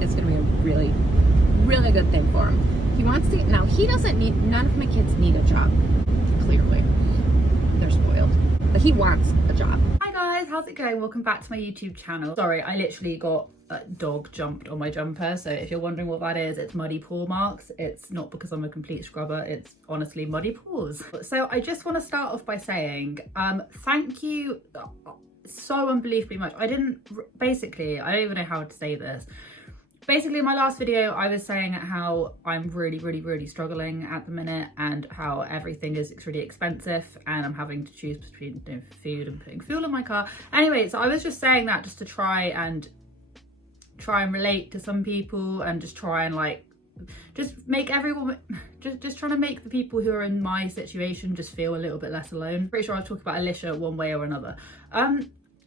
it's gonna be a really, really good thing for him. He wants to, now he doesn't need, none of my kids need a job, clearly. They're spoiled. But he wants a job. Hi guys, how's it going? Welcome back to my YouTube channel. Sorry, I literally got a dog jumped on my jumper, so if you're wondering what that is, it's muddy paw marks. It's not because I'm a complete scrubber, it's honestly muddy paws. So I just want to start off by saying thank you so unbelievably much. I don't even know how to say this. Basically, in my last video, I was saying how I'm really struggling at the minute and how everything is really expensive and I'm having to choose between, you know, food and putting fuel in my car. Anyway, so I was just saying that just to try and relate to some people and just try and like, just make everyone, just trying to make the people who are in my situation just feel a little bit less alone. Pretty sure I've talked about Alicia one way or another.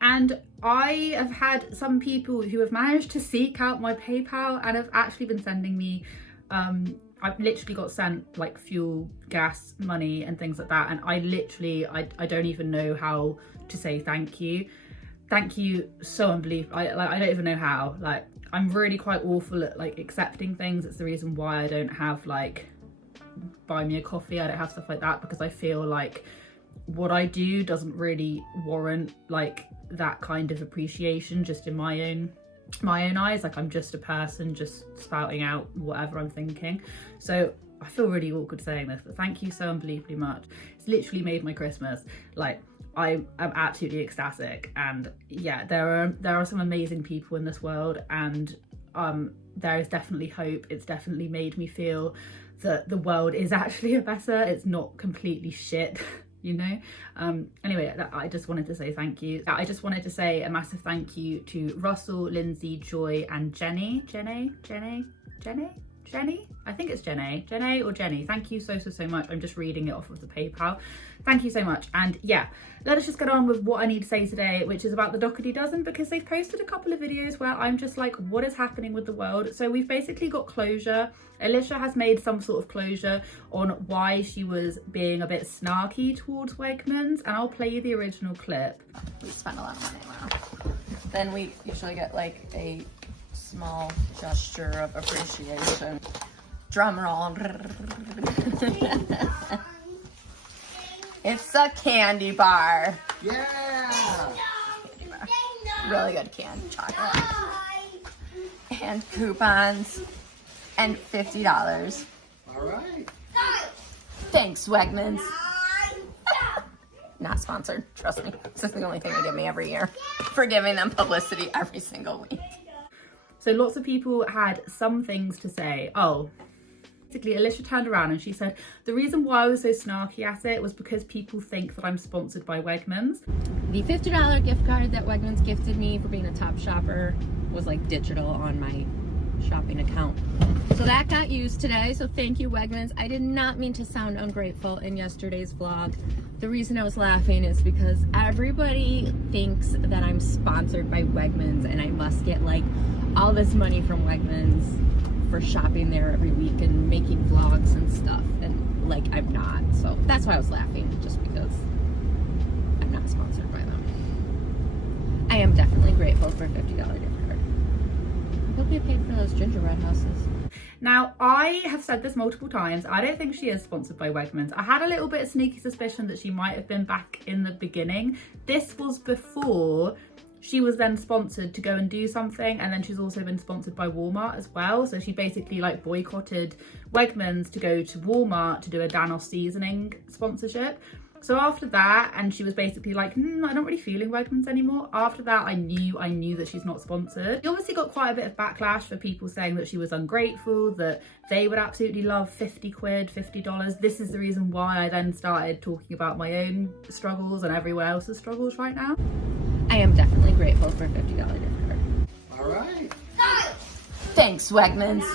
And I have had some people who have managed to seek out my PayPal and have actually been sending me, I've literally got sent like fuel, gas, money and things like that. And I don't even know how to say thank you. Thank you so unbelievable. I don't even know how. Like, I'm really quite awful at like accepting things. It's the reason why I don't have like buy me a coffee. I don't have stuff like that because I feel like what I do doesn't really warrant like that kind of appreciation just in my own eyes. Like, I'm just a person just spouting out whatever I'm thinking. So I feel really awkward saying this, but thank you so unbelievably much. It's literally made my Christmas. Like, I am absolutely ecstatic, and yeah, there are some amazing people in this world, and there is definitely hope. It's definitely made me feel that the world is actually better. It's not completely shit. You know. Anyway, I just wanted to say thank you. I just wanted to say a massive thank you to Russell, Lindsay, Joy and Jenny. I think it's Jenny or Jenny. Thank you so much. I'm just reading it off of the PayPal. Thank you so much. And yeah, let us just get on with what I need to say today, which is about the Dougherty dozen, because they've posted a couple of videos where I'm just like, what is happening with the world? So we've basically got closure. Alicia has made some sort of closure on why she was being a bit snarky towards Wegmans, and I'll play you the original clip. We spend a lot of money now. Then we usually get like a small gesture of appreciation. Drum roll. It's a candy bar. Yeah! Candy bar. Really good candy chocolate. And coupons. And $50. All right. Thanks, Wegmans. Not sponsored, trust me. This is the only thing they give me every year for giving them publicity every single week. So lots of people had some things to say. Oh, basically Alicia turned around and she said, the reason why I was so snarky at it was because people think that I'm sponsored by Wegmans. The $50 gift card that Wegmans gifted me for being a top shopper was like digital on my shopping account. So that got used today, so thank you, Wegmans. I did not mean to sound ungrateful in yesterday's vlog. The reason I was laughing is because everybody thinks that I'm sponsored by Wegmans and I must get like all this money from Wegmans for shopping there every week and making vlogs and stuff, and like I'm not. So that's why I was laughing, just because I'm not sponsored by them. I am definitely grateful for a $50 gift card. Hope you paid for those gingerbread houses. Now, I have said this multiple times, I don't think she is sponsored by Wegmans. I had a little bit of sneaky suspicion that she might have been back in the beginning. This was before she was then sponsored to go and do something, and then she's also been sponsored by Walmart as well. So she basically like boycotted Wegmans to go to Walmart to do a Danos seasoning sponsorship. So after that, and she was basically like, I'm not really feeling Wegmans anymore. After that, I knew that she's not sponsored. She obviously got quite a bit of backlash for people saying that she was ungrateful, that they would absolutely love 50 quid, $50. This is the reason why I then started talking about my own struggles and everyone else's struggles right now. I am definitely grateful for a $50 gift card. All right. Thanks, Wegmans.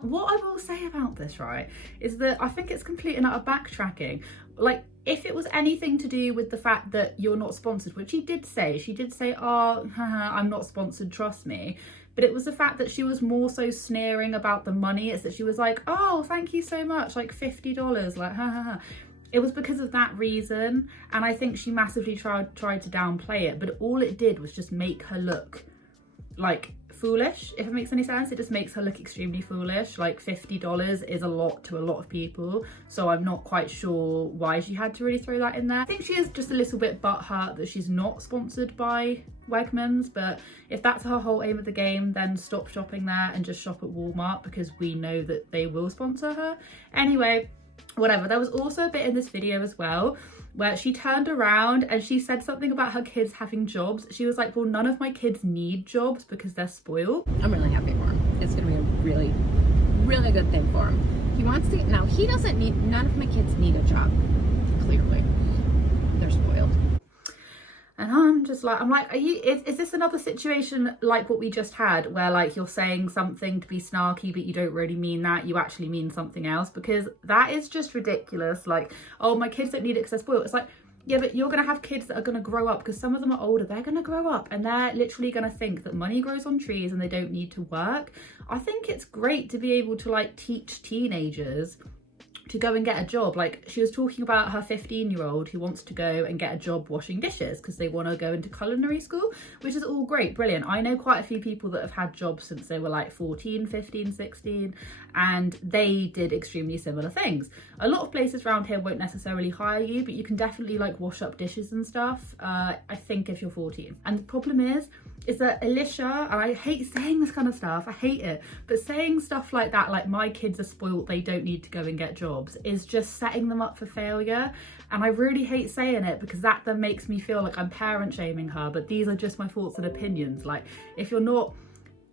What I will say about this, right, is that I think it's complete and utter backtracking. Like, if it was anything to do with the fact that you're not sponsored, which she did say, oh, I'm not sponsored, trust me. But it was the fact that she was more so sneering about the money. It's that she was like, oh, thank you so much, like $50, like, ha ha ha. It was because of that reason. And I think she massively tried to downplay it, but all it did was just make her look like foolish, if it makes any sense. It just makes her look extremely foolish. Like $50 is a lot to a lot of people, so I'm not quite sure why she had to really throw that in there. I think she is just a little bit butthurt that she's not sponsored by Wegmans, but if that's her whole aim of the game, then stop shopping there and just shop at Walmart, because we know that they will sponsor her. Anyway, whatever. There was also a bit in this video as well where she turned around and she said something about her kids having jobs. She was like, well, none of my kids need jobs because they're spoiled. I'm really happy for him. It's gonna be a really, really good thing for him. He wants to, now he doesn't need, none of my kids need a job, clearly. They're spoiled. And I'm just like, are you, is this another situation like what we just had, where like you're saying something to be snarky, but you don't really mean that, you actually mean something else? Because that is just ridiculous. Like, oh, my kids don't need it because they're spoiled. It's like, yeah, but you're going to have kids that are going to grow up, because some of them are older, they're going to grow up and they're literally going to think that money grows on trees and they don't need to work. I think it's great to be able to like teach teenagers to go and get a job. Like, she was talking about her 15-year-old who wants to go and get a job washing dishes because they want to go into culinary school, which is all great, brilliant. I know quite a few people that have had jobs since they were like 14, 15, 16, and they did extremely similar things. A lot of places around here won't necessarily hire you, but you can definitely like wash up dishes and stuff, I think, if you're 14. And the problem is that Alicia, and I hate saying this kind of stuff, I hate it, but saying stuff like that, like my kids are spoiled, they don't need to go and get jobs, is just setting them up for failure. And I really hate saying it, because that then makes me feel like I'm parent shaming her, but these are just my thoughts and opinions. Like, if you're not,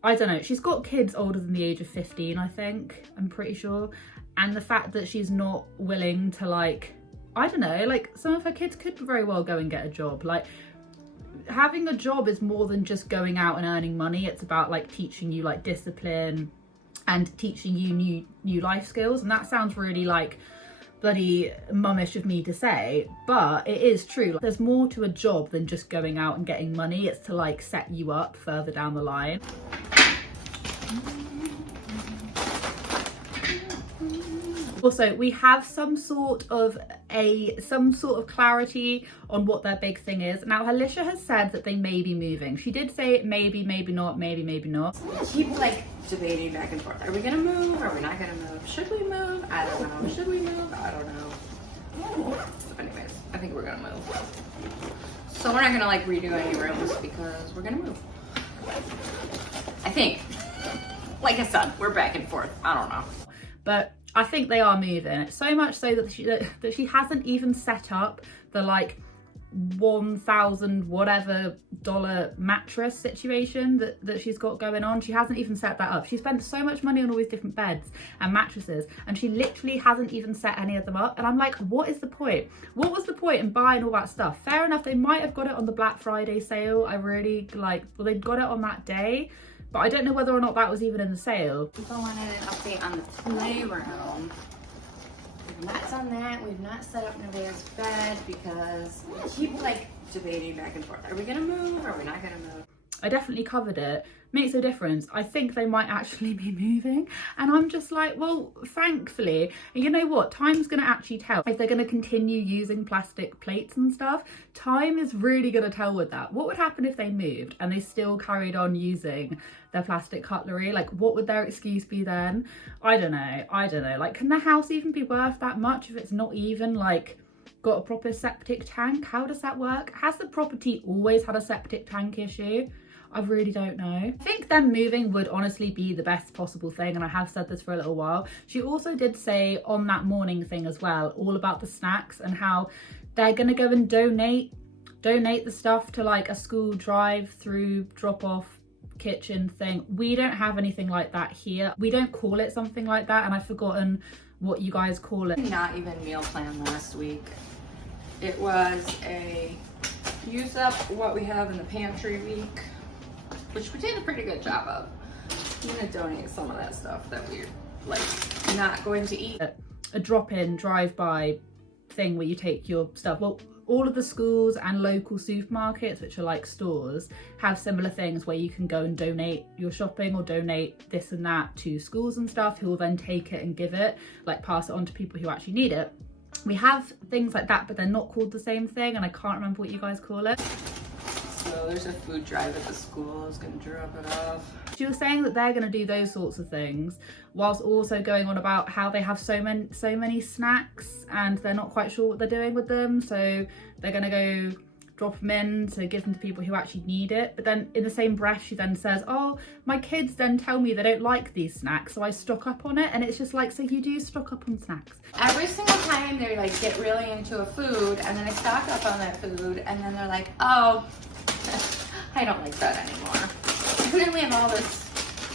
I don't know, she's got kids older than the age of 15, I think, I'm pretty sure. And the fact that she's not willing to, like, I don't know, like, some of her kids could very well go and get a job. Like, having a job is more than just going out and earning money. It's about like teaching you like discipline and teaching you new life skills. And that sounds really like bloody mummish of me to say, but it is true. Like, there's more to a job than just going out and getting money. It's to like set you up further down the line. Also, we have some sort of clarity on what their big thing is. Now, Alicia has said that they may be moving. She did say maybe, maybe not, maybe, maybe not. Keep like debating back and forth. Are we gonna move? Are we not gonna move? Should we move? I don't know. Should we move? I don't know. Anyways, I think we're gonna move. So we're not gonna like redo any rooms because we're gonna move. I think. Like I said, we're back and forth. I don't know. But I think they are moving, so much so that she hasn't even set up the like $1,000 whatever mattress situation that she's got going on. She hasn't even set that up. She spent so much money on all these different beds and mattresses, and she literally hasn't even set any of them up. And I'm like, what is the point? What was the point in buying all that stuff? Fair enough, they might have got it on the Black Friday sale. I really like, well, they got it on that day, but I don't know whether or not that was even in the sale. People wanted an update on the playroom. We've not done that. We've not set up Nevaeh's bed because we keep like debating back and forth. Are we gonna move? Or are we not gonna move? I definitely covered it. Makes no difference. I think they might actually be moving, and I'm just like, well, thankfully, you know what, time's gonna actually tell if they're gonna continue using plastic plates and stuff. Time is really gonna tell with that. What would happen if they moved and they still carried on using their plastic cutlery? Like, what would their excuse be then? I don't know. Like, can the house even be worth that much if it's not even like got a proper septic tank? How does that work? Has the property always had a septic tank issue? I really don't know. I think them moving would honestly be the best possible thing, and I have said this for a little while. She also did say on that morning thing as well, all about the snacks and how they're gonna go and donate the stuff to like a school drive-through drop-off kitchen thing. We don't have anything like that here. We don't call it something like that, and I've forgotten what you guys call it. Not even meal plan last week. It was a use up what we have in the pantry week, which we did a pretty good job of. I'm gonna donate some of that stuff that we're like not going to eat. A drop-in drive-by thing where you take your stuff. Well, all of the schools and local supermarkets, which are like stores, have similar things where you can go and donate your shopping or donate this and that to schools and stuff, who will then take it and give it, like pass it on to people who actually need it. We have things like that, but they're not called the same thing, and I can't remember what you guys call it. So So there's a food drive at the school. I was gonna drop it off. She was saying that they're going to do those sorts of things whilst also going on about how they have so many snacks and they're not quite sure what they're doing with them, so they're going to go drop them in to give them to people who actually need it. But then in the same breath she then says, oh, my kids then tell me they don't like these snacks, so I stock up on it. And it's just like, so you do stock up on snacks? Every single time they like get really into a food and then they stock up on that food and then they're like, oh, I don't like that anymore. And then we have all this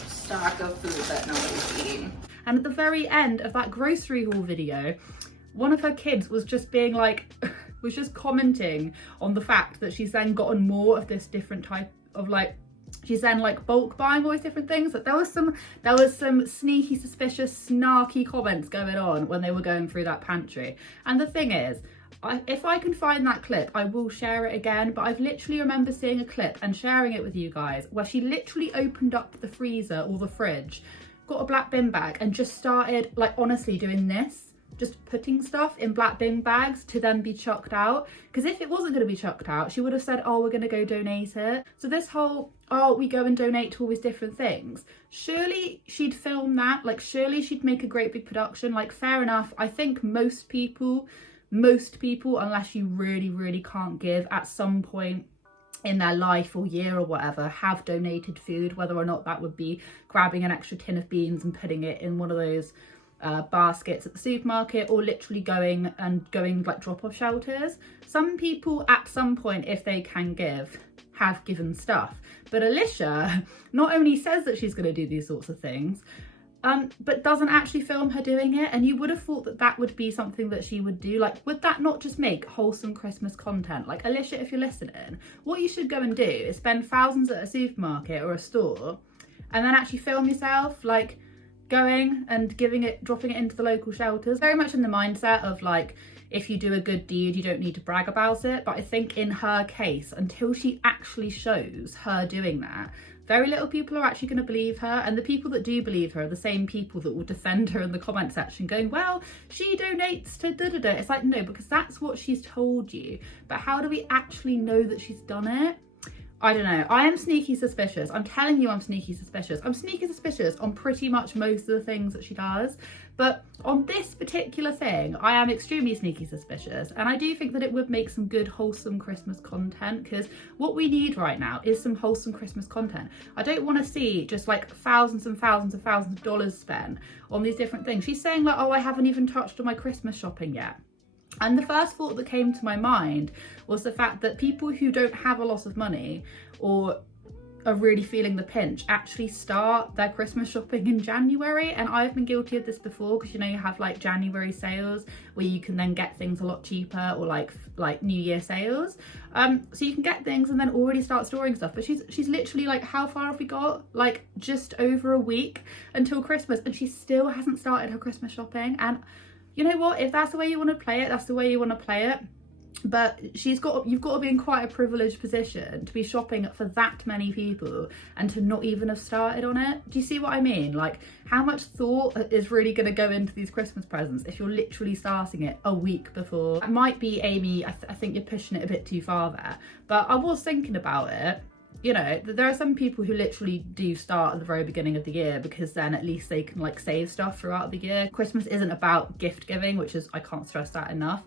stock of food that nobody's eating. And at the very end of that grocery haul video, one of her kids was just being like, was just commenting on the fact that she's then gotten more of this different type of like, she's then like bulk buying all these different things. That there was some sneaky, suspicious, snarky comments going on when they were going through that pantry. And the thing is, if I can find that clip, I will share it again, but I've literally remember seeing a clip and sharing it with you guys where she literally opened up the freezer or the fridge, got a black bin bag and just started like honestly doing this, just putting stuff in black bin bags to then be chucked out. Because if it wasn't going to be chucked out, she would have said, oh, we're going to go donate it. So this whole, oh, we go and donate to all these different things, surely she'd film that, like surely she'd make a great big production. Like fair enough, I think most people, unless you really can't give at some point in their life or year or whatever, have donated food, whether or not that would be grabbing an extra tin of beans and putting it in one of those baskets at the supermarket, or literally going like drop-off shelters. Some people at some point, if they can give, have given stuff. But Alicia not only says that she's going to do these sorts of things, but doesn't actually film her doing it. And you would have thought that that would be something that she would do. Like, would that not just make wholesome Christmas content? Like, Alicia, if you're listening, what you should go and do is spend thousands at a supermarket or a store and then actually film yourself, like, going and dropping it into the local shelters. Very much in the mindset of like, if you do a good deed, you don't need to brag about it. But I think in her case, until she actually shows her doing that, very little people are actually going to believe her. And the people that do believe her are the same people that will defend her in the comment section going, well, she donates to da-da-da. It's like, no, because that's what she's told you. But how do we actually know that she's done it? I don't know. I am sneaky suspicious. I'm telling you I'm sneaky suspicious. I'm sneaky suspicious on pretty much most of the things that she does. But on this particular thing, I am extremely sneaky suspicious. And I do think that it would make some good, wholesome Christmas content, because what we need right now is some wholesome Christmas content. I don't want to see just like thousands and thousands and thousands of dollars spent on these different things. She's saying like, oh, I haven't even touched on my Christmas shopping yet. And the first thought that came to my mind was the fact that people who don't have a lot of money or are really feeling the pinch actually start their Christmas shopping in January. And I've been guilty of this before, because you know you have like January sales where you can then get things a lot cheaper, or like New Year sales. So you can get things and then already start storing stuff. But she's literally like, how far have we got? Like just over a week until Christmas, and she still hasn't started her Christmas shopping. And you know what, if that's the way you want to play it, that's the way you want to play it. But you've got to be in quite a privileged position to be shopping for that many people and to not even have started on it. Do you see what I mean? Like, how much thought is really going to go into these Christmas presents if you're literally starting it a week before? It might be, Amy, I think you're pushing it a bit too far there. But I was thinking about it. You know, there are some people who literally do start at the very beginning of the year, because then at least they can like save stuff throughout the year. Christmas isn't about gift giving, which is, I can't stress that enough.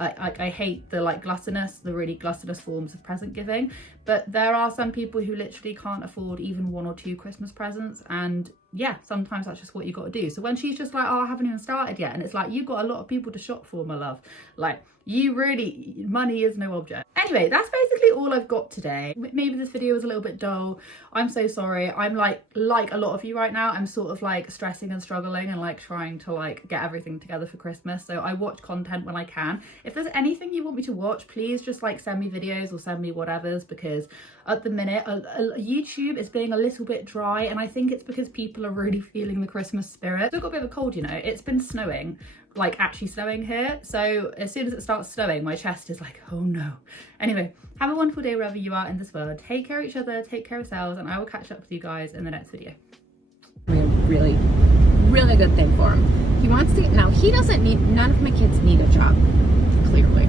I hate the like the really gluttonous forms of present giving, but there are some people who literally can't afford even 1 or 2 Christmas presents, and yeah, sometimes that's just what you got to do. So when she's just like, oh, I haven't even started yet, and it's like, you've got a lot of people to shop for, my love. Like, you really, money is no object. Anyway, that's basically all I've got today. Maybe this video was a little bit dull. I'm so sorry. I'm like a lot of you right now, I'm sort of like stressing and struggling and like trying to like get everything together for Christmas. So I watch content when I can. If there's anything you want me to watch, please just like send me videos or send me whatevers, because at the minute YouTube is being a little bit dry, and I think it's because people are really feeling the Christmas spirit. I've got a bit of a cold, you know. It's been snowing, like actually snowing here, so as soon as it starts snowing, my chest is like, oh no. Anyway, have a wonderful day wherever you are in this world. Take care of each other, take care of yourselves, and I will catch up with you guys in the next video. Really good thing for him. He wants to, now he doesn't need, none of my kids need a job, clearly.